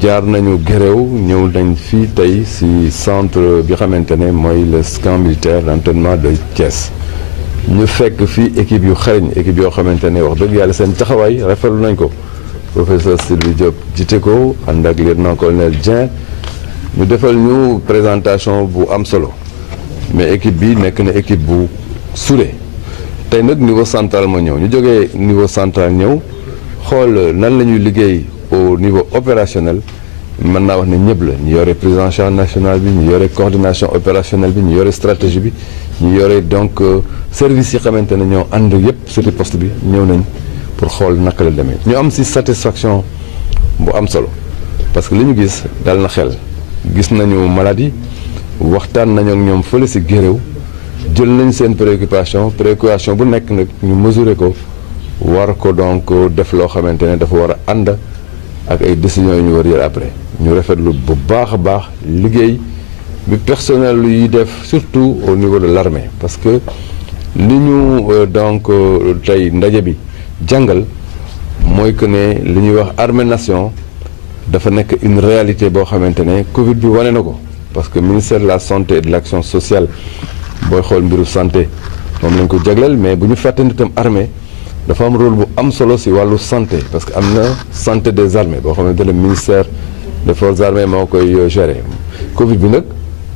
jaar nañu Guéréo ñëw nañ fii tey ci centre bi xamante ne mooy le camp militaire d'entraînement de Thiès ñu fekk fii équipe yu xarañ équipe yoo xamante ne wax dëgg yàlla seen taxawaay rafetlu nañ ko professeur Sylvie Diop jiite ko ànd ak lieutenant-colonel Dieng ñu defal ñu présentation bu am solo mais équipe bi nekk na équipe bu soudée tey nag niveau central ma ñëw ñu jógee niveau central ñëw xool nan la ñuy liggéey au niveau opérationnel mën naa wax ne ñëpp la ñu yore prise en charge nationale bi ñu yore coordination opérationnelle bi ñu yore stratégie bi ñu yore donc service yi xamante ne ñoo ànd yëpp sur poste bi ñëw nañ pour xool naka la demee ñu am ci satisfaction bu am solo parce que li ñu gis dal na xel gis nañu maladie waxtaan nañu ak ñoom fële ci Guéréo jël nañ seen préoccupation bu nekk nag ñu mesurer ko war ko donc def loo xamante ne dafa war a ànd ak ay décisions yu ñu war a jël après ñu rafetlu bu baax a baax liggéey bi personnel yi def surtout au niveau de l'armée parce que li ñu donc tey ndaje bi jàngal mooy que ne li ñuy wax armée nation dafa nekk une réalité boo xamante ne Covid bi wane na ko parce que ministère de la santé et de l'action sociale booy xool mbiru santé moom lañ ko jagleel mais bu ñu fàttali itam armée dafa am rôle bu am solo ci wàllu santé parce que am na santé des armées boo xamante ne ministère des forces armées moo koy gérer Covid bi nag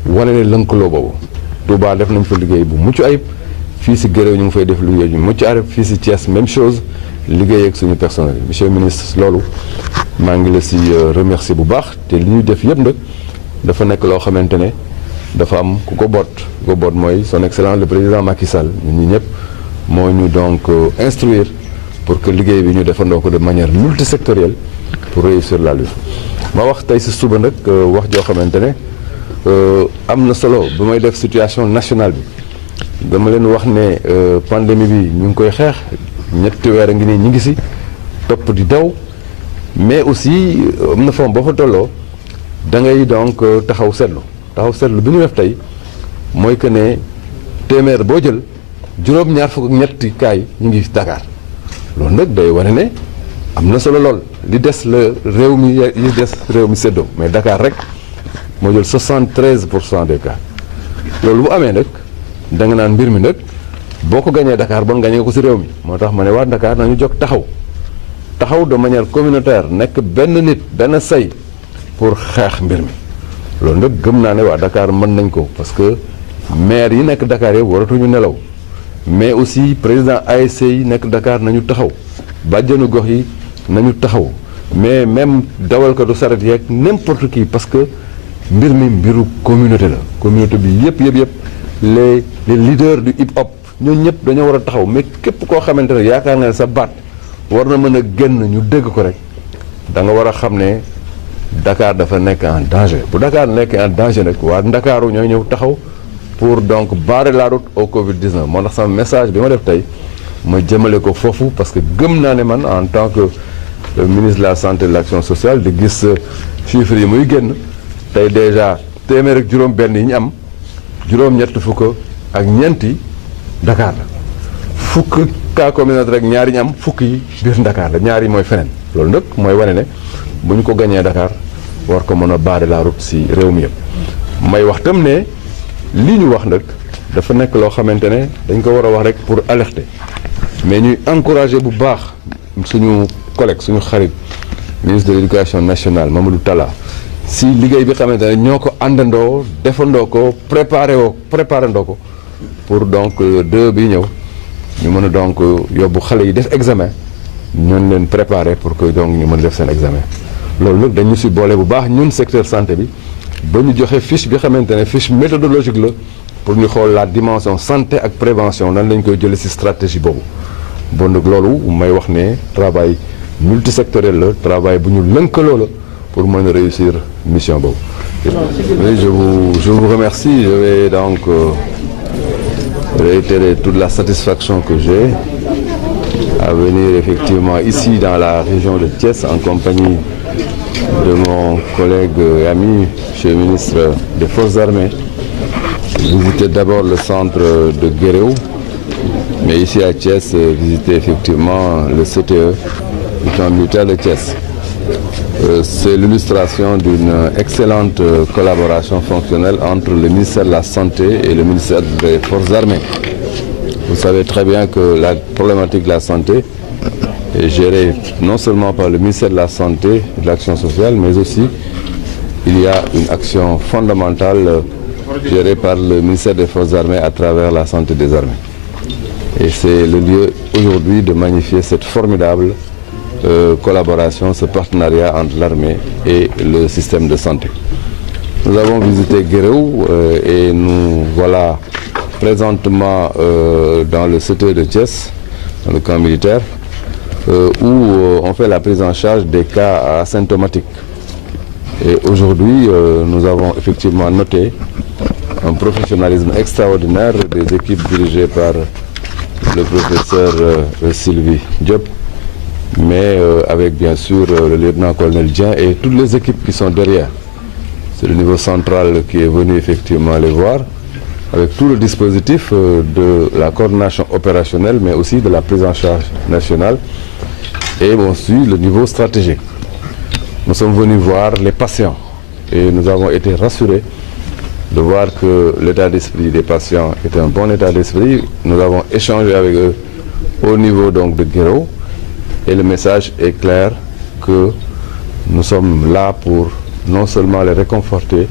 wane ne lëkkaloo boobu Touba def nañ fa liggéey bu mucc ayib fii ci Guéréo ñu ngi fay def liggéey bu mucc ayib fii ci Thiès même chose liggéey ak suñu personnel monsieur le ministre loolu maa ngi la ci remercier bu baax te li ñu def yëpp nag dafa nekk loo xamante ne dafa am ku ko boot mooy son excellence le président Macky Sall ñun ñi ñëpp moo ñu donc instruire pour que liggéey bi ñu defandoo ko de manière multisectorielle pour réussir la lutte ma wax tey ci suba nag wax joo xamante ne am na solo bu may def situation nationale bi dama leen wax ne pandémie bi ñu ngi koy xeex ñetti weer a ngi nii ñu ngi ci topp di daw mais aussi am na forme boo fa tolloo da ngay donc taxaw seetlu bi ñu def tey mooy que ne téeméer boo jël juróom-ñaar fukk ak ñetti kaay ñu ngi Dakar loolu nag day wane ne am na solo lool li des la réew mi séddoo mais Dakar rek moo jël 73% des cas loolu bu amee nag da nga naan mbir mi nag boo ko gañee Dakar bon gañee ko ci réew mi moo tax ma ne waa Dakar nañu jóg taxaw de manière communautaire nekk benn nit benn say pour xeex mbir mi loolu nag gëm naa ne waa Dakar mën nañ ko parce que maire yi nekk Dakar yëpp waratuñu nelaw mais aussi président ASC yi nekk Dakar nañu taxaw bàjjenu gox yi nañu taxaw mais même dawalkatu saret yeeg n'importe qui parce que mbir mi mbiru communauté la communauté bi yëpp les leaders du hip hop ñooñu ñëpp dañoo war a taxaw mais képp koo xamante ne yaakaar nga ne sa baat war na mën a génn ñu dégg ko rek da nga war a xam ne Dakar dafa nekk en danger bu Dakar nekk en danger nag waa Ndakaaru ñooy ñëw taxaw pour donc barrer la route au Covid-19 moo tax sama message bi ma def tey ma jëmale ko foofu parce que gëm naa ne man en tant que ministre de la santé et de l'action sociale di gis chiffres yi muy génn tey déjà téeméer ak juróom-benn yi ñu am juróom-ñett fukk ak ñeenti Dakar la fukk cas communautaire rek ñaari ñu am fukk yi biir Dakar la ñaari mooy feneen loolu nag mooy wane ne bu ñu ko gañee Dakar war ko mën a barrer la route ci réew mi yëpp may wax tam ne lii ñu wax nag dafa nekk loo xamante ne dañ ko war a wax rek pour alerter mais ñuy encourager bu baax suñu collègue suñu xarit ministre de l'éducation nationale Mamadou Talla si liggéey bi xamante ne ñoo ko àndandoo defandoo ko préparandoo ko pour donc deux bi ñëw ñu mën a donc yóbbu xale yi def examen ñoon leen préparer pour que donc ñu mën a def seen examen loolu nag dañu si boole bu baax ñun secteur santé bi ba ñu joxe fiche bi xamante ne fiche méthodologique la pour ñu xool la dimension santé ak prévention nan lañ koy jëlee ci stratégie boobu bon nag loolu may wax ne travail multisectoriel la travail bu ñu lënkaloo la pour mën a réussir mission boobu. Oui, je vous remercie. Je vais donc réitérer toute la satisfaction que j'ai à venir effectivement ici dans la région de Thiès en compagnie de mon collègue et ami, monsieur le ministre des Forces armées, visiter d'abord le centre de Guéréo, mais ici à Thiès, visiter effectivement le CTE, le camp militaire de Thiès. C'est l'illustration d'une excellente collaboration fonctionnelle entre le ministère de la Santé et le ministère des Forces armées. Vous savez très bien que la problématique de la santé est gérée non seulement par le ministère de la Santé et de l'Action sociale, mais aussi il y a une action fondamentale gérée par le ministère des Forces armées à travers la santé des armées. Et c'est le lieu aujourd'hui de magnifier cette formidable collaboration, ce partenariat entre l'armée et le système de santé. Nous avons visité Guéréo et nous voilà présentement dans le CTE de Thiès, dans le camp militaire, où on fait la prise en charge des cas asymptomatiques. Et aujourd'hui, nous avons effectivement noté un professionnalisme extraordinaire des équipes dirigées par le professeur Sylvie Diop, mais avec bien sûr le lieutenant-colonel Dien et toutes les équipes qui sont derrière. C'est le niveau central qui est venu effectivement les voir, avec tout le dispositif de la coordination opérationnelle, mais aussi de la prise en charge nationale, et ensuite le niveau stratégique. Nous sommes venus voir les patients et nous avons été rassurés de voir que l'état d'esprit des patients est un bon état d'esprit. Nous avons échangé avec eux au niveau donc de Guéréo et le message est clair que nous sommes là pour non seulement les réconforter,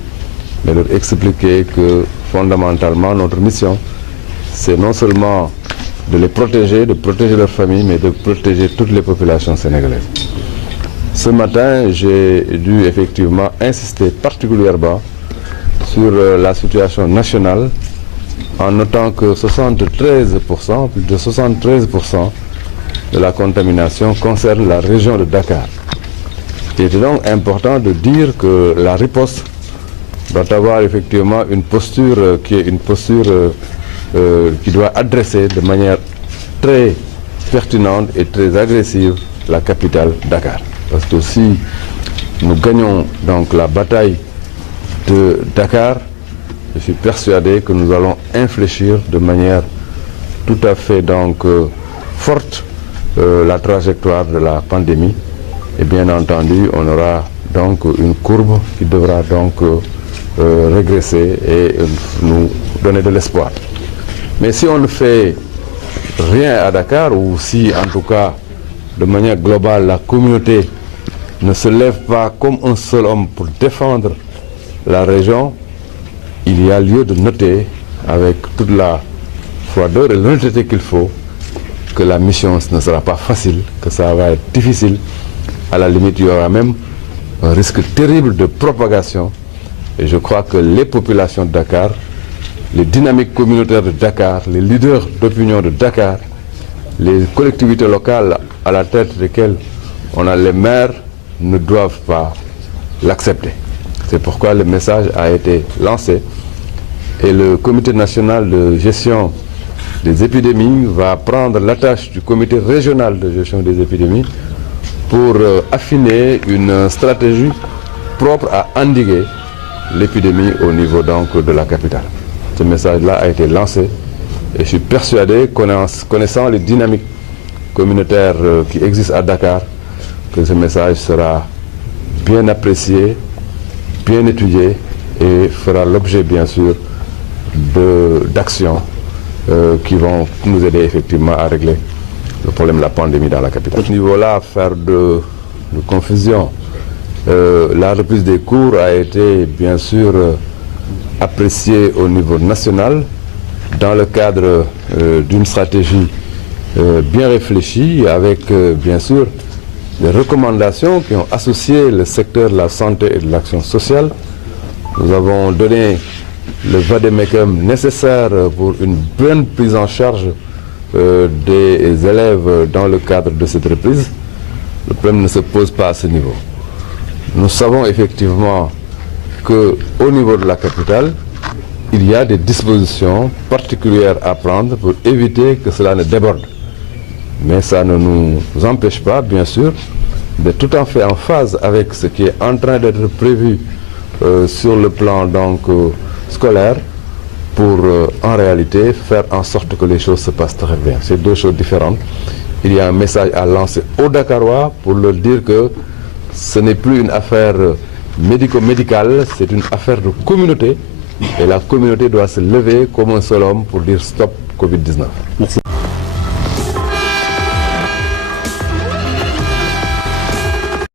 mais leur expliquer que fondamentalement notre mission, c'est non seulement de les protéger, de protéger leur famille, mais de protéger toutes les populations sénégalaises. Ce matin, j'ai dû effectivement insister particulièrement sur la situation nationale en notant que 73%, plus de 73% de la contamination concerne la région de Dakar. Il est donc important de dire que la riposte doit avoir effectivement une posture qui est une posture qui doit adresser de manière très pertinente et très agressive la capitale Dakar. Parce que si nous gagnons donc la bataille de Dakar, je suis persuadé que nous allons infléchir de manière tout à fait donc forte la trajectoire de la pandémie. Et bien entendu, on aura donc une courbe qui devra donc régresser et nous donner de l'espoir. Mais si on ne fait rien à Dakar, ou si en tout cas de manière globale la communauté ne se lève pas comme un seul homme pour défendre la région, il y a lieu de noter avec toute la froideur et l'honnêteté qu'il faut que la mission ne sera pas facile, que ça va être difficile. À la limite, il y aura même un risque terrible de propagation. Et je crois que les populations de Dakar, les dynamiques communautaires de Dakar, les leaders d'opinion de Dakar, les collectivités locales à la tête desquelles on a les maires, ne doivent pas l'accepter. C'est pourquoi le message a été lancé et le comité national de gestion des épidémies va prendre la tâche du comité régional de gestion des épidémies pour affiner une stratégie propre à endiguer l'épidémie au niveau donc de la capitale. Ce message-là a été lancé et je suis persuadé, connaissant les dynamiques communautaires qui existent à Dakar, que ce message sera bien apprécié, bien étudié et fera l'objet bien sûr d'actions qui vont nous aider effectivement à régler le problème de la pandémie dans la capitale. À ce niveau-là, faire de confusion. La reprise des cours a été bien sûr appréciée au niveau national dans le cadre d'une stratégie bien réfléchie avec bien sûr des recommandations qui ont associé le secteur de la santé et de l'action sociale. Nous avons donné le vade-mecum nécessaire pour une bonne prise en charge des élèves dans le cadre de cette reprise. Le problème ne se pose pas à ce niveau. Nous savons effectivement qu'au niveau de la capitale, il y a des dispositions particulières à prendre pour éviter que cela ne déborde. Mais ça ne nous empêche pas, bien sûr, de tout en fait en phase avec ce qui est en train d'être prévu sur le plan donc, scolaire pour en réalité faire en sorte que les choses se passent très bien. C'est deux choses différentes. Il y a un message à lancer aux Dakarois pour leur dire que ce n'est plus une affaire médico-médicale, c'est une affaire de communauté et la communauté doit se lever comme un seul homme pour dire stop Covid-19. Merci.